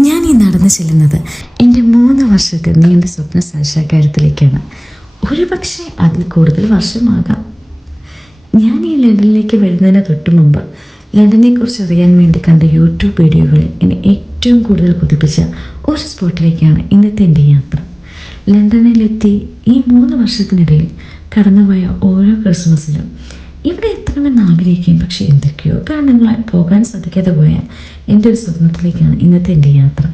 ഞാൻ ഈ നടന്നു ചെല്ലുന്നത് എൻ്റെ 3 വർഷത്തെ നീണ്ട സ്വപ്ന സാക്ഷാത്കാരത്തിലേക്കാണ്. ഒരു പക്ഷേ അതിൽ കൂടുതൽ വർഷമാകാം. ഞാൻ ഈ ലണ്ടനിലേക്ക് വരുന്നതിന് തൊട്ട് മുമ്പ് ലണ്ടനെക്കുറിച്ച് അറിയാൻ വേണ്ടി കണ്ട യൂട്യൂബ് വീഡിയോകളിൽ എന്നെ ഏറ്റവും കൂടുതൽ കൊതിപ്പിച്ച ഒരു സ്പോട്ടിലേക്കാണ് ഇന്നത്തെ എൻ്റെ യാത്ര. ലണ്ടനിലെത്തി ഈ 3 വർഷത്തിനിടയിൽ കടന്നുപോയ ഓരോ ക്രിസ്മസിലും ഇവിടെ എത്തണമെന്ന് ആഗ്രഹിക്കും. പക്ഷേ എന്തൊക്കെയോ കാരണങ്ങളാൽ പോകാൻ സാധിക്കാതെ പോയ എൻ്റെ ഒരു സ്വപ്നത്തിലേക്കാണ് ഇന്നത്തെ എൻ്റെ യാത്ര.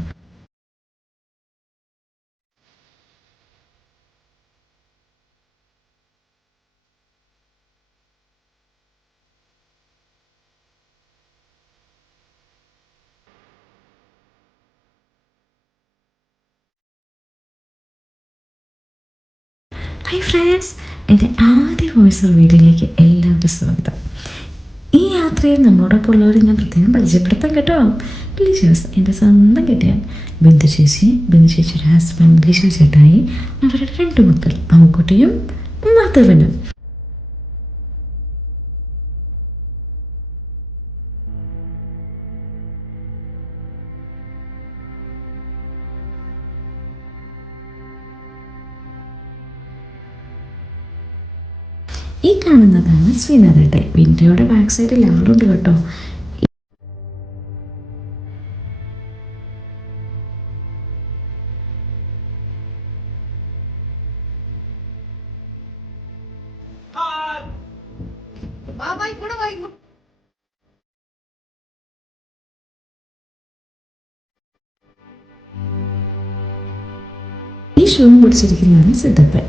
ഹായ് ഫ്രണ്ട്സ്, എൻ്റെ ആദ്യ വോയിസ് റിവ്യൂവിലേക്ക് എല്ലാവർക്കും സ്വാഗതം. ഈ യാത്രയിൽ നമ്മളോടൊപ്പം ഉള്ളവരെ ഞാൻ പ്രത്യേകം പരിചയപ്പെടുത്താൻ കേട്ടോ. ലിജേഴ്സ് എൻ്റെ സ്വന്തം കെട്ടിയാൻ ബിന്ദു ചേച്ചിയുടെ ഹസ്ബൻഡ് ലിജു ചേട്ടായി, അവരുടെ 2 മക്കൾ അമ്മുക്കുട്ടിയും മാധവനും. ഈ കാണുന്നതാണ് ശ്രീനാഥേട്ടെ. വിൻഡോയുടെ ബാക്ക് സൈഡിൽ ആളുണ്ട് കേട്ടോ. ഈ ഷൂ പിടിച്ചിരിക്കുന്നതാണ് സിദ്ധപ്പൻ.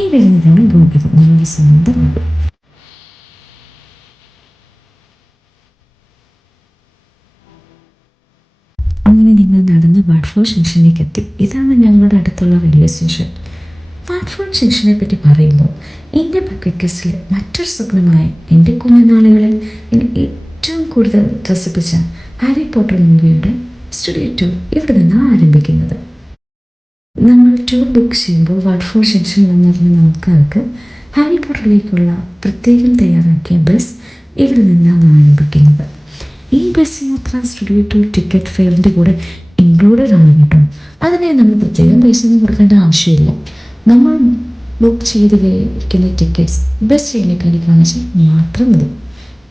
ഈ വരുന്നതാണ് ഗോപിക, നമ്മുടെ സ്വന്തം. അങ്ങനെ ഞങ്ങൾ നടന്ന് വാട്ട്ഫോർഡ് ജംഗ്ഷനിലേക്ക് എത്തി. ഇതാണ് ഞങ്ങളുടെ അടുത്തുള്ള റെയിൽവേ സ്റ്റേഷൻ. വാട്ട്ഫോർഡ് ജംഗ്ഷനെ പറ്റി പറയുമ്പോൾ എൻ്റെ ബക്കറ്റ് ലിസ്റ്റിൽ മറ്റൊരു സ്വപ്നമായ എൻ്റെ കുഞ്ഞുനാളുകളിൽ എന്നെ ഏറ്റവും കൂടുതൽ ത്രസിപ്പിച്ച ഹാരി പോട്ടർ മൂവിയുടെ സ്റ്റുഡിയോ ടൂർ ഇവിടെ നിന്നാണ് ആരംഭിക്കുന്നത്. നമ്മൾ ടൂർ ബുക്ക് ചെയ്യുമ്പോൾ വാട്ട്ഫോർഡ് ജംഗ്ഷനിൽ വന്നിരുന്ന ആൾക്കാർക്ക് ഹാരി പോട്ടറിലേക്കുള്ള പ്രത്യേകം തയ്യാറാക്കിയ ബസ് ഇവിടെ നിന്നാണ് ആരംഭിക്കുന്നത്. ഈ ബസ് യാത്ര സ്റ്റുഡിയോ ടൂർ ടിക്കറ്റ് ഫെയറിൻ്റെ കൂടെ ഇൻക്ലൂഡഡ് ആണ് കേട്ടോ. അതിനെ നമ്മൾ പ്രത്യേകം പൈസ ഒന്നും കൊടുക്കേണ്ട ആവശ്യമില്ല. നമ്മൾ ബുക്ക് ചെയ്തിരിക്കുന്ന ടിക്കറ്റ്സ് ബസ് ട്രെയിനിൽ കാണിച്ചാൽ മാത്രം മതി.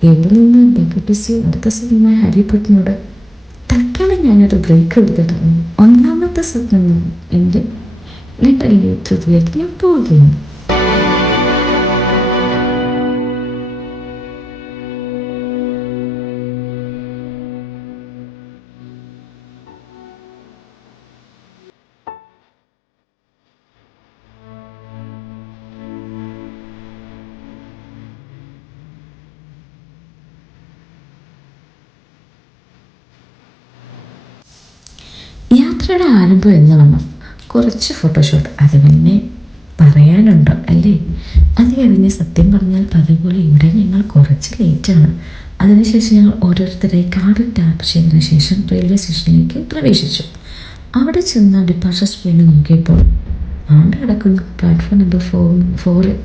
ഇവിടെ നിന്ന് ബക്കറ്റ് അടുത്ത സിനിമ ഹാരി പോട്ടറിനോട് തൽക്കാലം ഞാനൊരു ബ്രേക്ക് എടുത്തിട്ടാണ് ഒന്നാമത്തെ സ്വപ്നം എൻ്റെ ലണ്ടൻ യാത്രയിലേക്ക് ഞാൻ പോവുകയാണ്. യാത്രയുടെ ആരംഭം എന്ന് വേണം കുറച്ച് ഫോട്ടോഷൂട്ട്. അത് പിന്നെ പറയാനുണ്ടോ അല്ലേ? അത് കഴിഞ്ഞ് സത്യം പറഞ്ഞാൽ പതിപോലെ ഇവിടെ ഞങ്ങൾ കുറച്ച് ലേറ്റാണ്. അതിനുശേഷം ഞങ്ങൾ ഓരോരുത്തരെ കാർഡ് ടാപ്പ് ചെയ്തതിനു ശേഷം റെയിൽവേ സ്റ്റേഷനിലേക്ക് പ്രവേശിച്ചു. അവിടെ ചെന്ന് ഡിപ്പാർച്ചർ സ്ക്രീനിൽ നോക്കിയപ്പോൾ അവിടെ കിടക്കുന്ന പ്ലാറ്റ്ഫോം നമ്പർ 4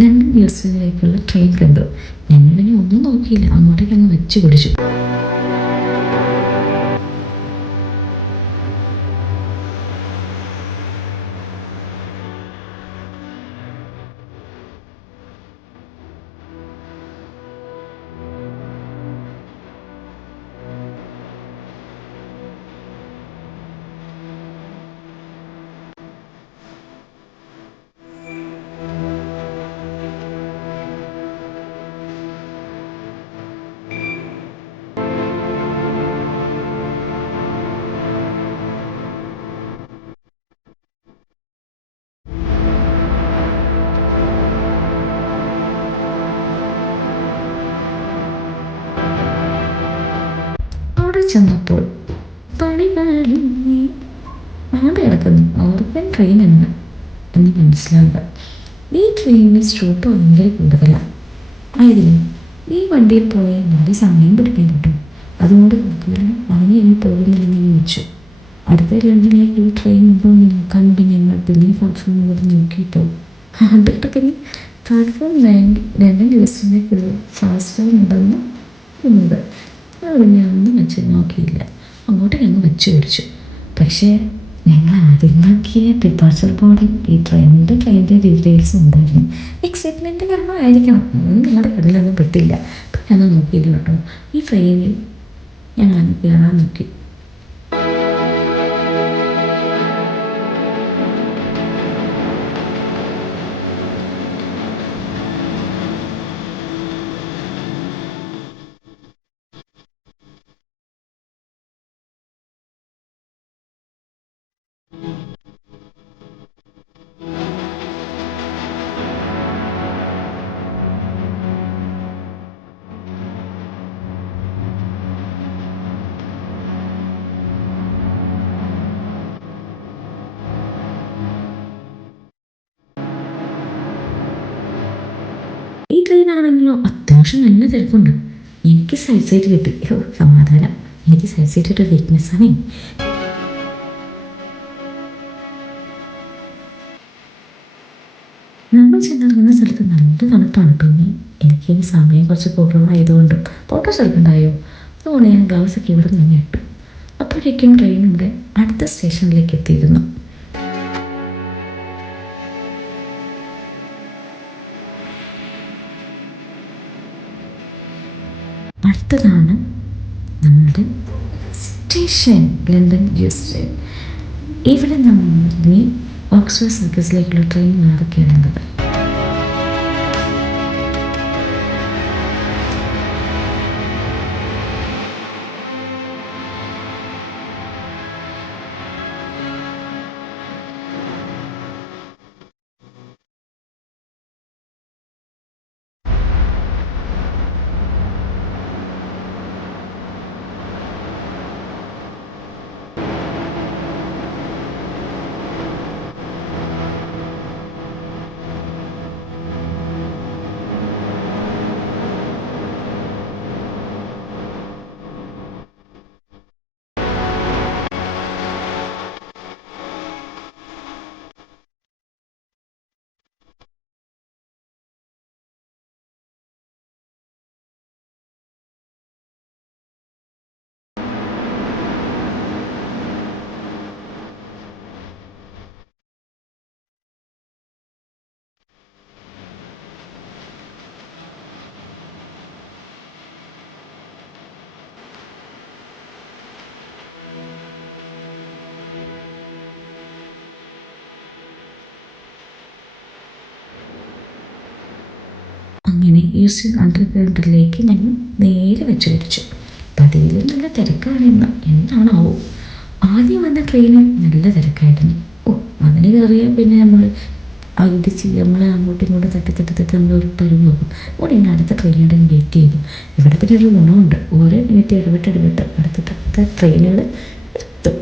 ലണ്ടൻ ന്യൂസിലേക്കുള്ള ട്രെയിൻ കണ്ടു. ഞങ്ങളിനി ഒന്നും നോക്കിയില്ല, അങ്ങോട്ടേക്ക് അങ്ങ് വെച്ച് പിടിച്ചു. അവിടെ ചെന്നപ്പോൾ പണി കഴിഞ്ഞ് അവിടെ കിടക്കുന്നു ഓർപ്പൻ ട്രെയിൻ ഉണ്ട് എന്ന് മനസ്സിലാവുക. ഈ ട്രെയിനിന് സ്റ്റോപ്പ് ഭയങ്കര കൂടുതലാണ്. ആയതിന് ഈ വണ്ടിയിൽ പോയാൽ നല്ല സമയം പിടിക്കാൻ കിട്ടും. അതുകൊണ്ട് കുഴപ്പമില്ല, അവനെ ഇനി പോകുന്നില്ലെങ്കിൽ വെച്ചു. അടുത്ത ലണ്ടനിലേക്ക് ഈ ട്രെയിൻ ഉണ്ടോ എന്ന് നോക്കാൻ വേണ്ടി ഞങ്ങൾ പിന്നെ പ്ലാറ്റ്ഫോമിൽ നോക്കിയിട്ടോ. എന്നിട്ട് പിന്നെ പ്ലാറ്റ്ഫോം രണ്ട് ദിവസത്തേക്ക് ഒരു ഫാസ്റ്റ് ഉണ്ടെന്ന് ഉണ്ട്. അത് പിന്നെ ഒന്നും വെച്ച് നോക്കിയില്ല, അങ്ങോട്ട് ഞങ്ങൾ വെച്ച് പിടിച്ചു. പക്ഷേ ഞങ്ങൾ ആദ്യം നോക്കിയ ഡിപ്പാർച്ചർ ബോർഡിൽ ഈ ട്രെയിനിൻ്റെ ഡീറ്റെയിൽസ് ഉണ്ടായിരുന്നു. എക്സൈറ്റ്മെൻറ്റ് കാരണമായിരിക്കണം, ഒന്നും ഞങ്ങളുടെ കടലൊന്നും പെട്ടില്ല. പിന്നെ അത് നോക്കിയില്ല കേട്ടോ. ഈ ട്രെയിനിൽ ഞങ്ങൾ കയറാൻ നോക്കി. ഈ ട്രെയിനാണെങ്കിലോ അത്യാവശ്യം നല്ല തിരക്കുണ്ട്. എനിക്ക് സൈഡ് സീറ്റ് കിട്ടി, സമാധാനം. എനിക്ക് സൈഡ് സീറ്റ് ഒരു വീക്ക്നെസ്സാണേ. നമ്മൾ ചെന്നിറങ്ങുന്ന സ്ഥലത്ത് നല്ല തണുപ്പാണ്. പിന്നെ എനിക്ക് ഈ സമയം കുറച്ച് കുറവായതുകൊണ്ടും ഫോട്ടോസ് എടുക്കണ്ടായോ, അതുകൊണ്ട് ഞാൻ ഗ്ലൗസൊക്കെ ഇവിടെ നിന്ന് ഇട്ടു. അപ്പോഴേക്കും ട്രെയിനിൻ്റെ അടുത്ത സ്റ്റേഷനിലേക്ക് എത്തിയിരുന്നു. അടുത്തതാണ് നമ്മുടെ സ്റ്റേഷൻ, ലണ്ടൻ സ്റ്റേഷൻ. ഇവിടെ നമ്മൾ ഇനി ഓക്സ്ഫോർഡ് സർക്കസിലേക്കുള്ള ട്രെയിൻ മാറി കയറേണ്ടത്. അങ്ങനെ യൂസ് അണ്ടർഗ്രൗണ്ടിലേക്ക് ഞങ്ങൾ നേരെ വെച്ച് പിടിച്ചു. പതിവിലും നല്ല തിരക്കാണ് ഇന്ന്, എന്താണാവോ. ആദ്യം വന്ന ട്രെയിന് നല്ല തിരക്കായിരുന്നു. ഓ, അതിന് കയറിയാൽ പിന്നെ നമ്മൾ അടിച്ച് നമ്മളെ അങ്ങോട്ടും ഇങ്ങോട്ടും തട്ടി തട്ടി തട്ടി നമ്മൾ ഒരു പരുവ് നോക്കും. ഇവിടെ ഇങ്ങനെ അടുത്ത ട്രെയിനുടെ വെയിറ്റ് ചെയ്തു. ഇവിടെ പിന്നെ ഒരു ഗുണമുണ്ട്, ഓരോ മിനിറ്റ് ഇടവിട്ട് അടുത്ത ട്രെയിനുകൾ എത്തും.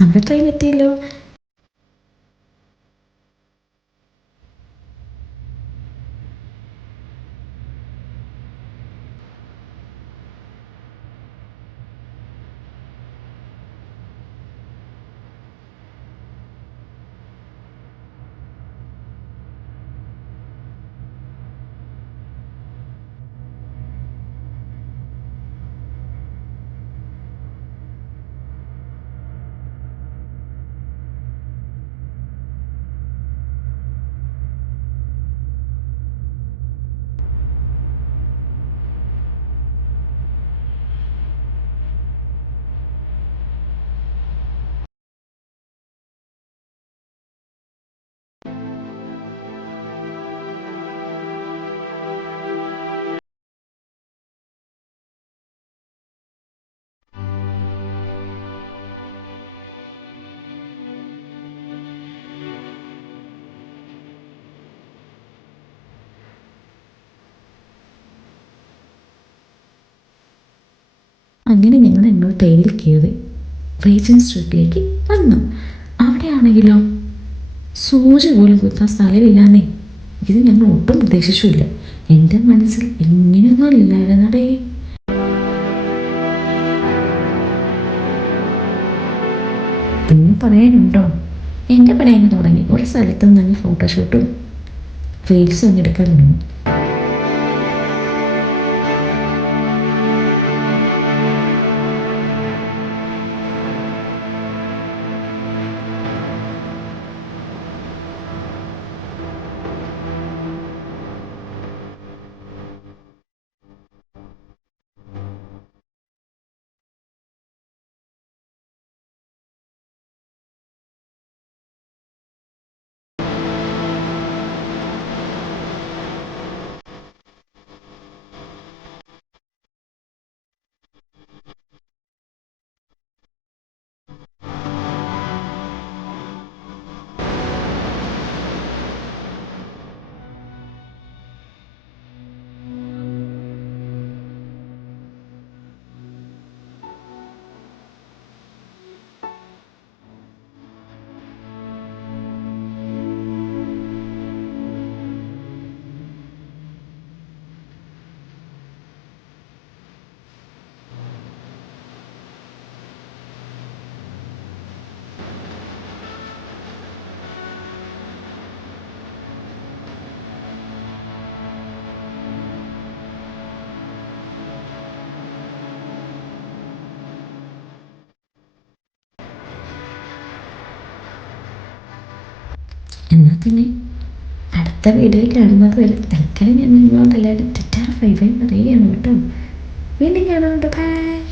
നമ്മുടെ ട്രെയിൻ എത്തിയല്ലോ. അങ്ങനെ ഞങ്ങൾ ട്രെയിനിൽ കയറി റീജൻ സ്ട്രീറ്റിലേക്ക് വന്നു. അവിടെയാണെങ്കിലോ സൂചി പോലും കുത്താൻ സ്ഥലമില്ലാന്നേ. ഇത് ഞങ്ങൾ ഒട്ടും പ്രതീക്ഷിച്ചില്ല. എൻ്റെ മനസ്സിൽ ഇങ്ങനെയൊന്നും ഇല്ലായിരുന്നടേ. പിന്നെ പറയാനുണ്ടോ, എൻ്റെ പടയങ്ങ് തുടങ്ങി. ഒരു സ്ഥലത്ത് നിന്ന് ഫോട്ടോഷൂട്ടും റീൽസും അങ്ങ് എടുക്കാൻ തുടങ്ങി. എന്നാൽ പിന്നെ അടുത്ത വീഡിയോയിൽ കാണുന്നത് വരെ തൽക്കാലം ഞാൻ നിങ്ങളോട് എല്ലാവരും തെറ്റാറ് ബൈ ബൈ പറയുകയാണ് കേട്ടോ. വീണ്ടും കാണാറുണ്ട്. ബൈ.